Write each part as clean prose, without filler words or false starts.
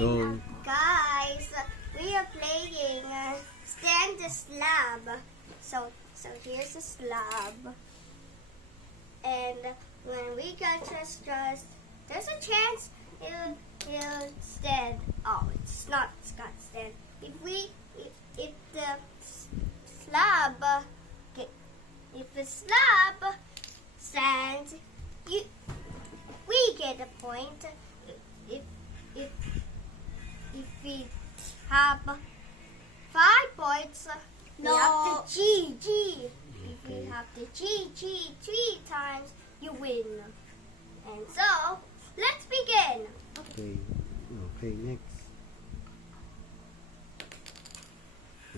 Go. Guys, we are playing Stand the Slab. So here's a slab. And when we get just there's a chance it'll stand. Oh, it's not Scott stand. If the slab stands, we get a point. If we have 5 points, we have the GG. If we have the GG 3 times, you win. And so, let's begin. Okay. Okay, next.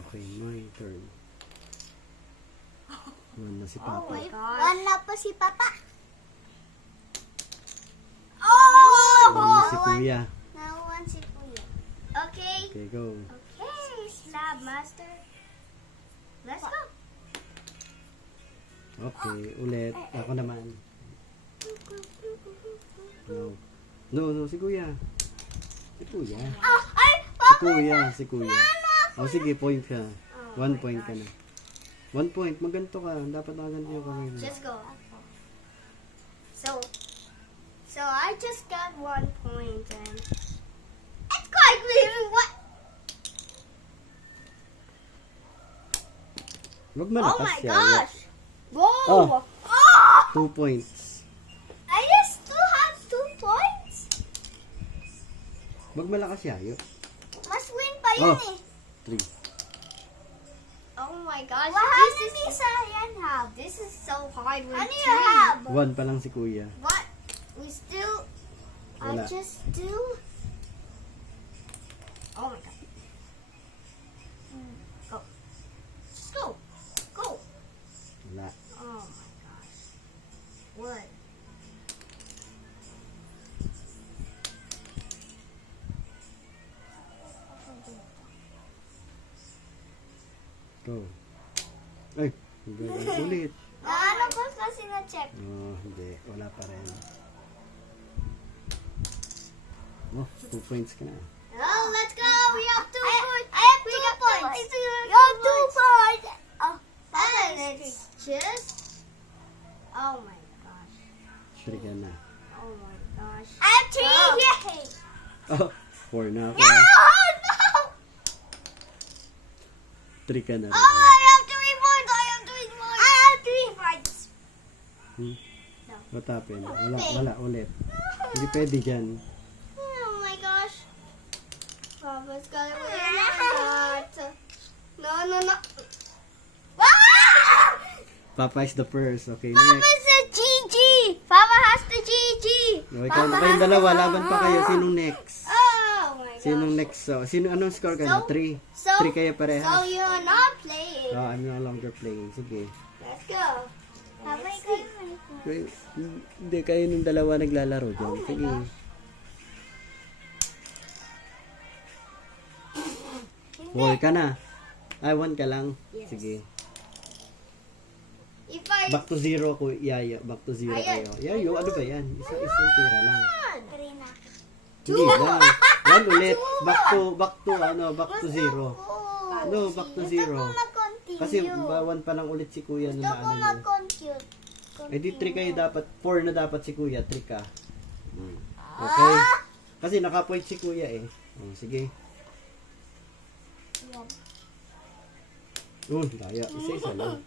Okay, my turn. One na si Oh Papa. my gosh. One na po si Papa. Oh! One na si Kuya. Now one si Kuya. Okay. Okay, go. Okay, Slab Master. Let's go. Okay, ulit. Ako naman. No. No, si Kuya. Si Kuya. Oh, ay, Si Kuya, si Kuya. Oh, sige, point ka. 1 point ka na. 1 point, maganto ka. Dapat nakaganto yung kamay mo. Just go. So I just got 1 point and it's quite weird. What? Wag Oh malakas my yan. gosh! Whoa! Oh. Oh! 2 points. I just still have 2 points. Wag malakas yayo. mas win pa yun Oh. eh. 3. Oh my gosh! Wala This na is ni Sayan have. this is so hard with Ano you three. have? 1 pa lang si Kuya. What? We still. Wala. I just do. Oh my god. Go. Just go. Go. Wala. Oh my gosh. What? Go. Ay, ulit. Ano ko kasi na-check? Oh, hindi. Wala pa rin. Oh, 2 points ka na. Oh, let's go. We have 2 points. I have We 2 got points. two. You have 2 points. Oh, And it's just. Oh my gosh. 3 ka na. Oh my gosh. I have 3. Oh. Yay! Oh, 4 na ako. No! No! 3 ka na rin. Oh, I have 3 points. I have 3 points. I have 3 points. Hmm? No. What happened? Wala, ulit. Hindi pwede dyan. Oh my gosh. Papa's gonna win or not. No. Ah! Papa is the first. Okay, Papa next. said GG. Papa has the GG. O, ikaw na kayong dalawa. Laban pa kayo. Sinong next? Oh my gosh. Sinong next? So, anong score ka na? 3. So- 3 kayo parehas. So you're not playing. Oh, I'm no longer playing. Sige. Let's go. Papa, Let's ikaw see. naman. Hindi, kayo ng dalawa naglalaro dyan. Oh my Sige. gosh. 4 ka na. Ay, 1 ka lang. Yes. Sige. If I Back to 0 ko, Yayo. Back to 0 Ayan. kayo. Yayo, ano ba yan? Isang tira lang. Karina. Hindi lang. 1 ulit. Back to 0. No, back to 0. Mag-continue. Kasi 1 pa lang ulit si Kuya Gusto na ko ano mo. mag-continue. Eh di 3 kayo dapat. 4 na dapat si Kuya. 3 ka. Okay? Kasi nakapoint si Kuya eh. Oh, sige. Daya. Isa-isa lang.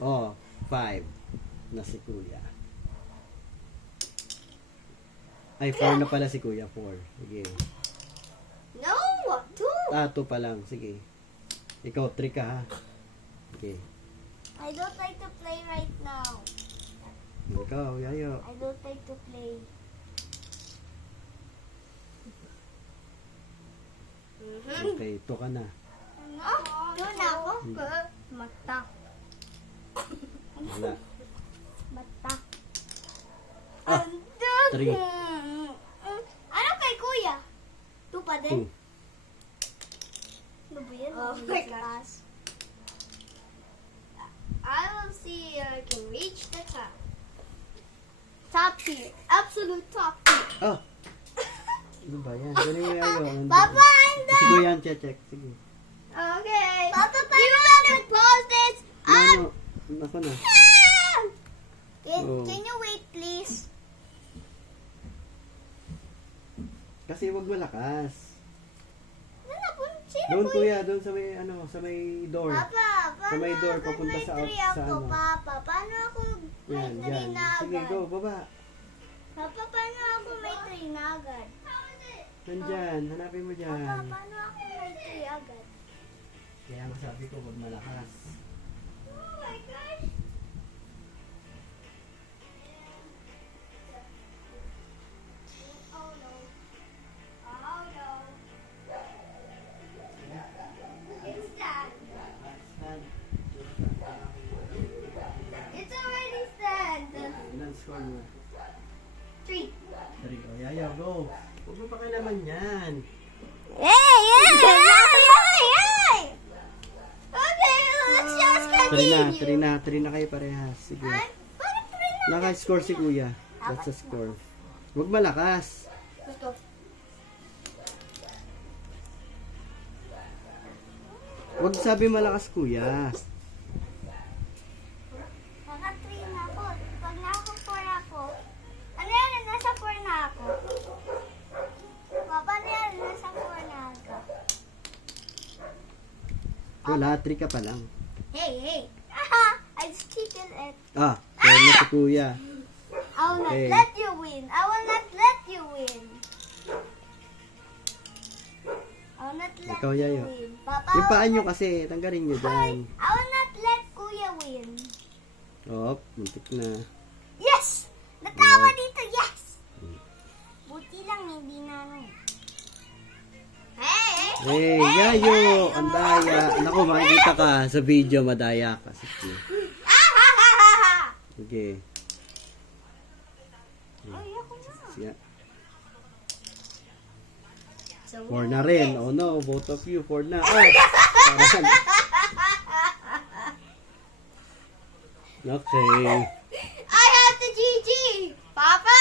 Oh, 5 na si Kuya. Ay, 4 na pala si Kuya. 4. Sige. no 2. 2 pa lang. Sige. Ikaw, 3 ka ha. Okay. I don't like to play right now. Ikaw, Yayo. I don't like to play. Okay, 2 ka na. Doon na ako. Mata. Wala. Bata. Ah, 3. Ano kay Kuya? 2 pa 2. din? Ano ba yan? Oh my gosh. I will see if I can reach the top. Top tier. Absolute top tier. Ah, Ano ba yan? Galing mo yayo. Papa, I'm done. Si Kuya yan, check. Sige. Okay. Papa, you better pause this. Ano? Ako na. Oh. Can you wait, please? Kasi wag malakas. Sino Doon po kuya, doon sa may sa may door. Papa, Sa may door, papunta may sa tree sa ako, ano. Papa? Paano ako may Yan, tree yan. na Sige, agad? go, baba. Papa, paano ako may tree na agad? Nandyan, hanapin mo Papa, dyan. paano ako may tree agad? Kaya masabi ko, wag malakas. Oh my gosh! Oh no. Oh no. It's done. It's already stand. Ilan score mo? 3. 3. O, yayo, go. Huwag mo pakilaman yan. Yay! Okay, let's just continue. 3 na kayo parehas. Sige. Bakit 3 na? Naka-score si kuya. That's the score. Huwag malakas. Let's go. Huwag sabi malakas kuya. Naka 3 na ako. Pag naka 4 ako, ano yan? Nasa 4 na ako. Papa, ano yan? Nasa 4 na ako. Wala, 3 ka pa lang. Hey! I just cheated it. Ah, kaya na si kuya. I will not Okay. let you win. I will not let you win. I will not let Ikaw, you Yayo. win. Papa, Yung paa nyo kasi, tanggalin nyo dyan. I will not let Kuya win. Oh, muntik na. Yes! Natawa Yeah. dito, yes! Buti lang, hindi na ano. Hey! Hey, yayo! Ang daya. Naku, makikita ka sa video, madaya ka. Sige. Sige. Ay, ako na. Sige. So, 4 na rin. Oh no, both of you, 4 na. Ay! Parang. Okay. I have the GG! Papa!